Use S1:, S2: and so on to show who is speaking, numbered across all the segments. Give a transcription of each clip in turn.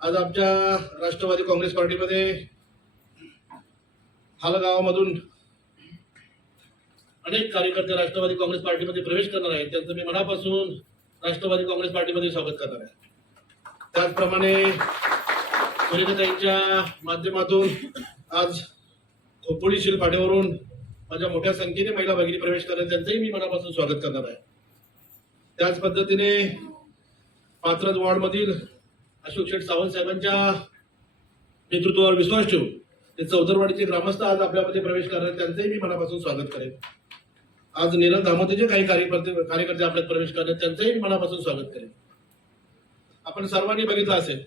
S1: आज आमच्या राष्ट्रवादी काँग्रेस पार्टीमध्ये हालगावामधून अनेक कार्यकर्ते राष्ट्रवादी काँग्रेस पार्टीमध्ये प्रवेश करणार आहेत. त्यांचं मी मनापासून राष्ट्रवादी काँग्रेस पार्टीमध्ये स्वागत करणार आहे. त्याचप्रमाणे सुरेखाताईंच्या माध्यमातून आज खोपोळी फाट्यावरून माझ्या मोठ्या संख्येने महिला भगिनी प्रवेश करणार त्यांचंही मी मनापासून स्वागत करणार आहे. त्याच पद्धतीने पात्रज वॉर्डमधील अशोक शेठ सावंत साहेबांच्या नेतृत्वावर विश्वास ठेवून ते चौदरवाडीचे ग्रामस्थ आज आपल्यामध्ये प्रवेश करणार त्यांचंही मी मनापासून स्वागत करेन. आज नीरज जे काही कार्यकर्ते कार्यकर्ते आपल्यात प्रवेश करणार त्यांचंही मी मनापासून स्वागत करेन. आपण सर्वांनी बघितलं असेल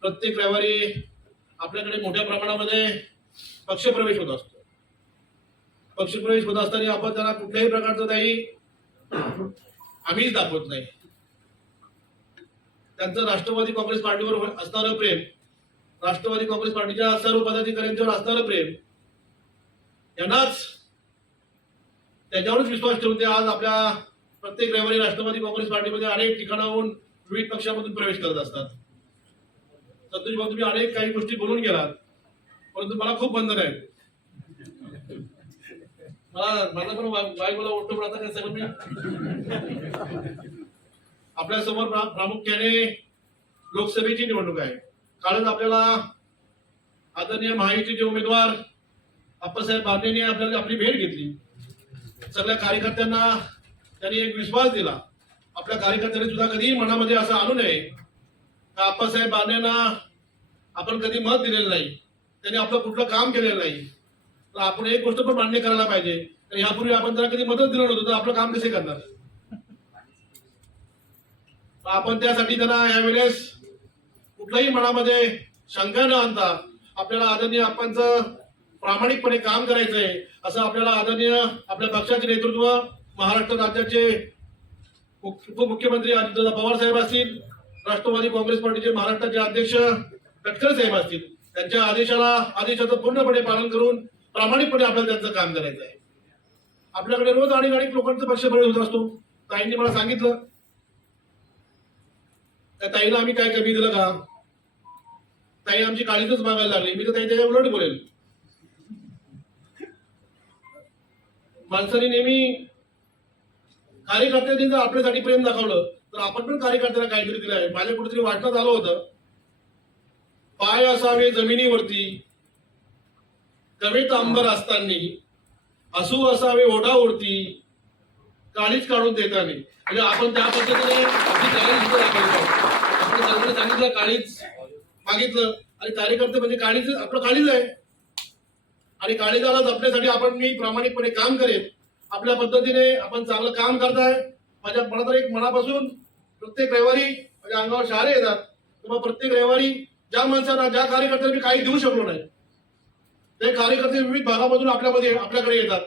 S1: प्रत्येक रविवारी आपल्याकडे मोठ्या प्रमाणामध्ये पक्षप्रवेश होत असतो. पक्षप्रवेश होत असताना आपण त्यांना कुठल्याही प्रकारचं काही आम्हीच दाखवत नाही. त्यांचं राष्ट्रवादी काँग्रेस पार्टीवर असणारं प्रेम राष्ट्रवादी काँग्रेस पार्टीच्या सर्व पदाधिकाऱ्यांच्यावर असणारं प्रेम यांनाच त्याच्यावरच विश्वास ठेवून ते आज आपल्या प्रत्येक रविवारी राष्ट्रवादी काँग्रेस पार्टीमध्ये अनेक ठिकाणाहून विविध पक्षामधून प्रवेश करत असतात. संतोष भाऊ तुम्ही अनेक काही गोष्टी बोलून गेलात परंतु मला खूप बंधन आहे. मला मला पण बाय मला ओढतो पण आता काय सगळं आपल्यासमोर आपल्यासमोर प्रामुख्याने लोकसभेची निवडणूक आहे. कालच आपल्याला आदरणीय महायुतीचे उमेदवार अप्पासाहेब बाबणेने आपल्याला आपली भेट घेतली. सगळ्या कार्यकर्त्यांना त्यांनी एक विश्वास दिला. आपल्या कार्यकर्त्यांनी सुद्धा कधीही मनामध्ये असं आणू नये का अप्पासाहेब बाबणेंना आपण कधी मत दिलेलं नाही. त्यांनी आपलं कुठलं काम केलेलं नाही. तर आपण एक गोष्ट पण मान्य करायला पाहिजे. तर यापूर्वी आपण त्यांना कधी मदत दिलं नव्हतं तर आपलं काम कसे करणार? आपण त्यासाठी त्यांना यावेळेस कुठल्याही मनामध्ये शंका न आणता आपल्याला आदरणीय आपणचं प्रामाणिकपणे काम करायचंय असं आपल्याला आदरणीय आपल्या पक्षाचे नेतृत्व महाराष्ट्र राज्याचे उपमुख्यमंत्री अजितदादा पवार साहेब असतील राष्ट्रवादी काँग्रेस पार्टीचे महाराष्ट्राचे अध्यक्ष तटकरे साहेब असतील त्यांच्या आदेशाला आदेशाचं पूर्णपणे पालन करून प्रामाणिकपणे आपल्याला त्यांचं काम करायचं आहे आपल्याकडे रोज अनेक अनेक लोकांचा पक्ष होत असतो. ताईंनी मला सांगितलं त्या ताईला आम्ही काय कमी दिलं का? ताई आमची काळीतच मागायला लागली. मी तर ताई त्याच्या उलट बोलेल. माणसाने नेहमी कार्यकर्त्यांनी जर आपल्यासाठी प्रेम दाखवलं तर आपण पण कार्यकर्त्याला काहीतरी दिलं आहे. माझ्या कुठेतरी वाटण्यात आलं होतं. पाय असावे जमिनीवरती कवेत अंबर असताना असू असावे ओढावरती गाडीच काढून देताना म्हणजे आपण त्या पद्धतीने आपली आपण सांगितलं काळीच मागितलं. आणि कार्यकर्ते म्हणजे काळीच आपलं काळीच आहे. आणि काळीजाला जपण्यासाठी आपण मी प्रामाणिकपणे काम करेन. आपल्या पद्धतीने आपण चांगलं काम करताय. माझ्या मनात एक मनापासून प्रत्येक रविवारी माझ्या अंगावर शहारे येतात. तेव्हा प्रत्येक रविवारी ज्या माणसांना ज्या कार्यकर्त्यांना मी काही देऊ शकलो नाही ते कार्यकर्ते विविध भागामधून आपल्यामध्ये आपल्याकडे येतात.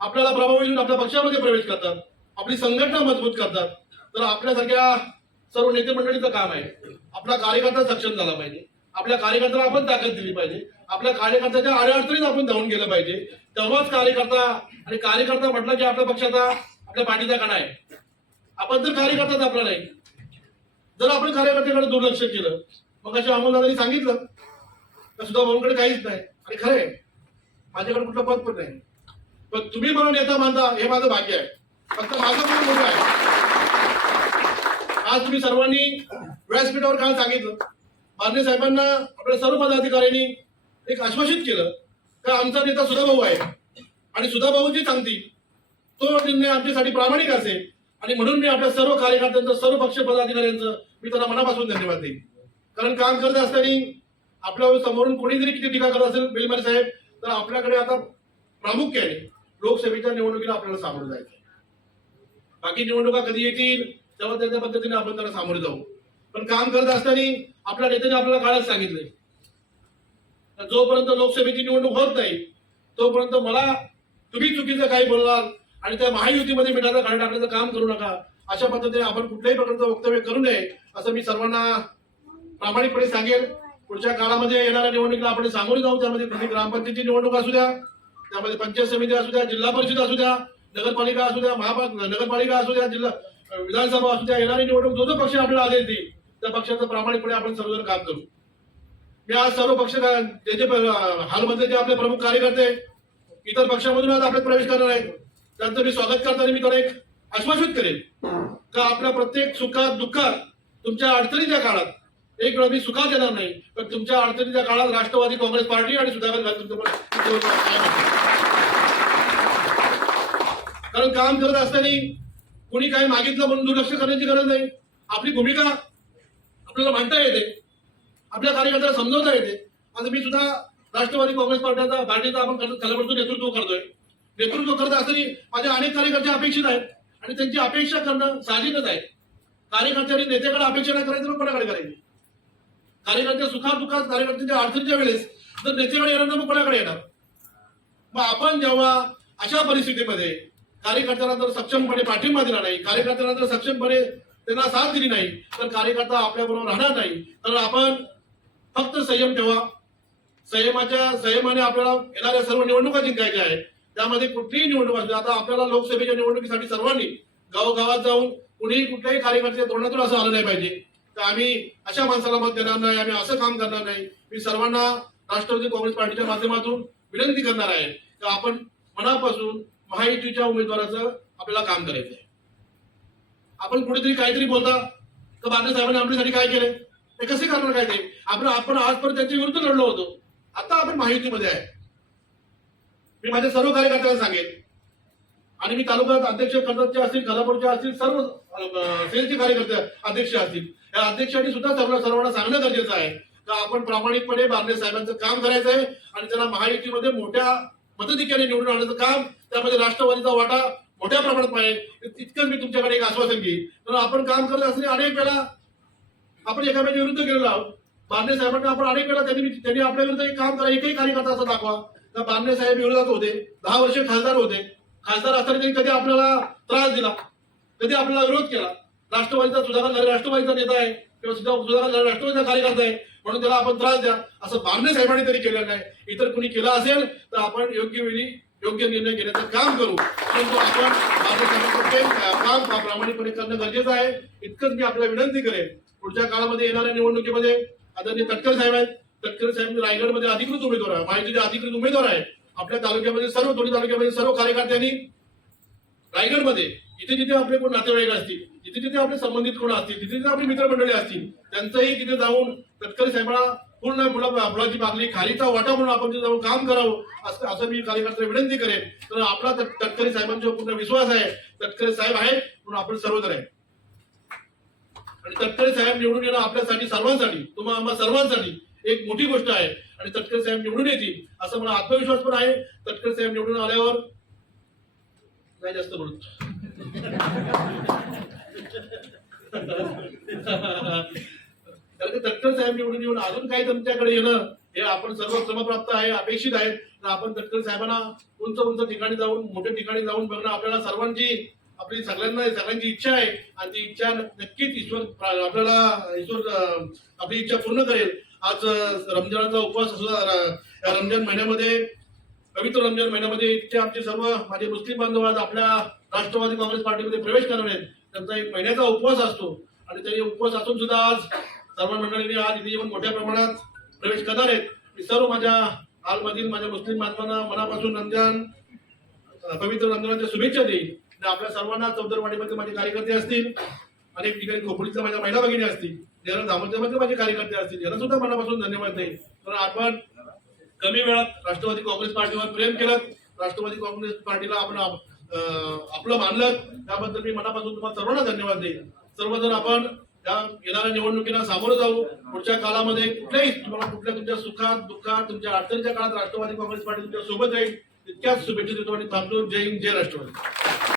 S1: आपल्याला प्रभावी होऊन आपल्या पक्षामध्ये प्रवेश करतात. आपली संघटना मजबूत करतात. तर आपल्यासारख्या सर्व नेते मंडळीचं काम आहे. आपला कार्यकर्ता सक्षम झाला पाहिजे. आपल्या कार्यकर्त्याला आपण ताकद दिली पाहिजे. आपल्या कार्यकर्त्याच्या अडचणीत आपण धावून गेलं पाहिजे. तेव्हाच कार्यकर्ता आणि कार्यकर्ता म्हटलं की आपल्या पक्षाचा आपल्या पाठीचा कणा आहे. आपण जर कार्यकर्ताच आपला नाही. जर आपण कार्यकर्त्याकडे दुर्लक्ष केलं मग अशा अमोलदादांनी सांगितलं तर सुद्धा भाऊंकडे काहीच नाही. आणि खरं आहे माझ्याकडे कुठलं पद पण नाही. पण तुम्ही मला नेता मानता हे माझं भाग्य आहे. फक्त माझं पण मोठं आहे. आज तुम्ही सर्वांनी व्यासपीठावर काल सांगितलं. मान्य साहेबांना आपल्या सर्व पदाधिकाऱ्यांनी एक आश्वासित केलं का आमचा नेता सुधाभाऊ आहे. आणि सुधाभाऊ जी सांगतील तो निर्णय आमच्यासाठी प्रामाणिक असेल. आणि म्हणून मी आपल्या सर्व कार्यकर्त्यांचं सर्व पक्ष पदाधिकाऱ्यांचं मी त्यांना मनापासून धन्यवाद देईन. कारण काम करत असताना आपल्या समोरून कोणी जरी किती टीका करत असेल बेलमारी साहेब तर आपल्याकडे आता प्रामुख्याने लोकसभेच्या निवडणुकीला आपल्याला सामोरं जायचं बाकी निवडणुका कधी येतील तेव्हा त्याच्या पद्धतीने आपण त्यांना सामोरे जाऊ. पण काम करत असताना आपल्या नेत्याने आपल्याला काळच सांगितलंय. तर जोपर्यंत लोकसभेची निवडणूक होत नाही तोपर्यंत मला तुम्ही चुकीचं काही बोलणार आणि त्या महायुतीमध्ये मिठाचा खाली टाकण्याचं काम करू नका. अशा पद्धतीने आपण कुठल्याही प्रकारचं वक्तव्य करू नये असं मी सर्वांना प्रामाणिकपणे सांगेल पुढच्या काळामध्ये येणाऱ्या निवडणुकीला आपण सामोरे जाऊ त्यामध्ये ग्रामपंचायतीची निवडणूक असू द्या. त्यामध्ये पंचायत समिती असू द्या जिल्हा परिषद असू द्या नगरपालिका असू द्या महापालिका नगरपालिका असू द्या जिल्हा विधानसभा असू द्या येणारी निवडणूक जो जो पक्ष आपल्याला आले ती त्या पक्षाचं प्रामाणिकपणे आपण सर्वजण काम करू. मी आज सर्व पक्ष त्याचे जे हालमधले जे आपले प्रमुख कार्यकर्ते इतर पक्षामधून आज आपल्यात प्रवेश करणार आहेत त्यांचं मी स्वागत करताना मी त्यांना एक आश्वासित करेन. का आपल्या प्रत्येक सुखात दुःखात तुमच्या अडचणीच्या काळात एक वेळा मी सुखात येणार नाही. पण तुमच्या अडचणीच्या काळात राष्ट्रवादी काँग्रेस पार्टी आणि सुधाकर कारण काम करत असताना कुणी काही मागितलं म्हणून दुर्लक्ष करण्याची गरज नाही. आपली भूमिका आपल्याला मांडता येते. आपल्या कार्यकर्त्याला समजवता येते. आता मी सुद्धा राष्ट्रवादी काँग्रेस पार्टीचा पार्टीचा आपण कलाबद्दल नेतृत्व करतोय. नेतृत्व करत असताना माझे अनेक कार्यकर्ते अपेक्षित आहेत आणि त्यांची अपेक्षा करणं साहजिकच आहे. कार्यकर्त्यांनी नेत्याकडे अपेक्षा नाही करायची तर कोणाकडे करायची. कार्यकर्ते सुखात दुखात कार्यकर्त्यांच्या अडचणीच्या वेळेस जर नेत्याकडे येणार मग कोणाकडे येणार? मग आपण जेव्हा अशा परिस्थितीमध्ये कार्यकर्त्यांना जर सक्षमपणे पाठिंबा दिला नाही कार्यकर्त्यांना जर सक्षमपणे त्यांना साथ दिली नाही तर कार्यकर्ता आपल्याबरोबर राहणार नाही. तर आपण फक्त संयम ठेवा. संयमाच्या संयमाने आपल्याला येणाऱ्या सर्व निवडणुका जिंकायच्या आहेत त्यामध्ये कुठलीही निवडणूक असली आता आपल्याला लोकसभेच्या निवडणुकीसाठी सर्वांनी गावोगावात जाऊन कुणीही कुठल्याही कार्यकर्त्याच्या तोंडातून असं आलं नाही पाहिजे. तर आम्ही अशा माणसाला मत देणार नाही आम्ही असं काम करणार नाही. मी सर्वांना राष्ट्रवादी काँग्रेस पार्टीच्या माध्यमातून विनंती करणार आहे की आपण मनापासून महायुतीच्या उमेदवाराचं आपल्याला काम करायचं आहे. आपण कुठेतरी काहीतरी बोलता. तर बांधे साहेबांनी आपल्यासाठी काय केले ते कसे करणार काय ते? आपण आपण आजपर्यंत त्यांच्या विरुद्ध लढलो होतो. आता आपण माहितीमध्ये आहे. मी माझ्या सर्व कार्यकर्त्यांना सांगेन. आणि मी तालुका अध्यक्ष कर्जतचे असतील खदापूरचे असतील सर्व सेलचे कार्यकर्ते अध्यक्ष असतील. या अध्यक्षांनी सुद्धा सर्व सर्वांना सांगणं गरजेचं आहे. का आपण प्रामाणिकपणे बारणे साहेबांचं काम करायचं आहे आणि त्यांना महायुतीमध्ये मोठ्या मताधिक्याने निवडून आणण्याचं काम त्यामध्ये राष्ट्रवादीचा वाटा मोठ्या प्रमाणात पाहिजे तितकंच मी तुमच्याकडे एक आश्वासन घेईन. तर आपण काम करत असताना अनेक वेळा आपण एकामेकांच्या विरुद्ध गेलेलो आहोत. बारणे साहेबांना आपण अनेक वेळा त्यांनी त्यांनी आपल्या विरुद्ध एक काम करा एकही कार्यकर्ता असं दाखवा. तर बारणे साहेब विरोधात होते. दहा वर्ष खासदार होते. खासदार असताना त्यांनी कधी आपल्याला त्रास दिला? कधी आपल्याला विरोध केला? राष्ट्रवादीचा सुधाकर झाले राष्ट्रवादीचा नेता आहे. किंवा सुद्धा सुधाकर झाले राष्ट्रवादीचा कार्यकर्ता आहे. म्हणून त्याला आपण त्रास द्या. असं बारणे साहेबांनी तरी केलं नाही. इतर कुणी केलं असेल तर आपण योग्य वेळी योग्य निर्णय घेण्याचं काम करू. परंतु आपण काम प्रामाणिकपणे करणं गरजेचं आहे. इतकंच मी आपल्याला विनंती करेन. पुढच्या काळामध्ये येणाऱ्या निवडणुकीमध्ये आदरणीय तटकर साहेब आहेत. तटकर साहेब रायगडमध्ये अधिकृत उमेदवार आहे माहितीचे अधिकृत उमेदवार आहे आपल्या तालुक्यामध्ये सर्व दोन्ही तालुक्यामध्ये सर्व कार्यकर्त्यांनी रायगडमध्ये जिथे जिथे आपले कोण नातेवाईक असतील जिथे जिथे आपले संबंधित कोण असतील तिथे जिथे आपली मित्रमंडळी असतील त्यांचंही तिथे जाऊन तटकरी साहेबांना पूर्ण फुला फुलाची बागली खालीचा वाटा म्हणून आपण तिथे जाऊन काम करावं असं असं मी कार्यकर्त्याला विनंती करेन. तर आपला तट- तटकरी साहेबांचा पूर्ण विश्वास आहे तटकरी साहेब आहे म्हणून आपण सर्वजण आहे. आणि तटकरे साहेब निवडून येणं आपल्यासाठी सर्वांसाठी तुम्हा आम्हा सर्वांसाठी एक मोठी गोष्ट आहे. आणि तटकरे साहेब निवडून येतील असं मला आत्मविश्वास पण आहे. तटकरे साहेब निवडून आल्यावर नाही जास्त बोलत. कारण की तटकर साहेब निवडून येऊन अजून काही तुमच्याकडे येणं हे आपण सर्व श्रमप्राप्त आहे अपेक्षित आहे. तर आपण तटकर साहेबांना उंच उंच ठिकाणी जाऊन मोठ्या ठिकाणी जाऊन बघणं आपल्याला सर्वांची आपली सगळ्यांना सगळ्यांची इच्छा आहे. आणि ती इच्छा नक्कीच ईश्वर आपल्याला ईश्वर आपली इच्छा पूर्ण करेल. आज रमजानाचा रमजानचा उपवास असला या रमजान महिन्यामध्ये पवित्र रमजान महिन्यामध्ये इतके आमचे सर्व माझे मुस्लिम बांधव आज आपल्या राष्ट्रवादी काँग्रेस पार्टीमध्ये प्रवेश करणार आहेत. त्यांचा एक महिन्याचा उपवास असतो. आणि त्यांनी उपवास असून सुद्धा आज सर्व मंडळींनी आज इथे येऊन मोठ्या प्रमाणात प्रवेश करणार आहेत. मी सर्व माझ्या हालमधील माझ्या मुस्लिम बांधवांना मनापासून रमजान पवित्र रमजानाच्या शुभेच्छा देईल आपल्या सर्वांना चौदरवाडीमध्ये माझे कार्यकर्ते असतील अनेक ठिकाणी खोपडीच्या माझ्या महिला भगिनी असतील ज्यांना दामोदरमध्ये माझे कार्यकर्ते असतील यांना सुद्धा मनापासून धन्यवाद देईल तर आपण कमी वेळात राष्ट्रवादी काँग्रेस पार्टीवर प्रेम केलं राष्ट्रवादी काँग्रेस पार्टीला आपण आपलं मानलं त्याबद्दल मी मनापासून तुम्हाला सर्वांना धन्यवाद देईन. सर्वजण आपण या येणाऱ्या निवडणुकीला सामोरं जाऊ. पुढच्या काळामध्ये कुठल्याही तुम्हाला कुठल्या तुमच्या सुखात दुःखात तुमच्या अडचणीच्या काळात राष्ट्रवादी काँग्रेस पार्टी तुमच्यासोबत राहील तितक्याच शुभेच्छा देतो आणि थांबतो. जय हिंद जय राष्ट्रवादी.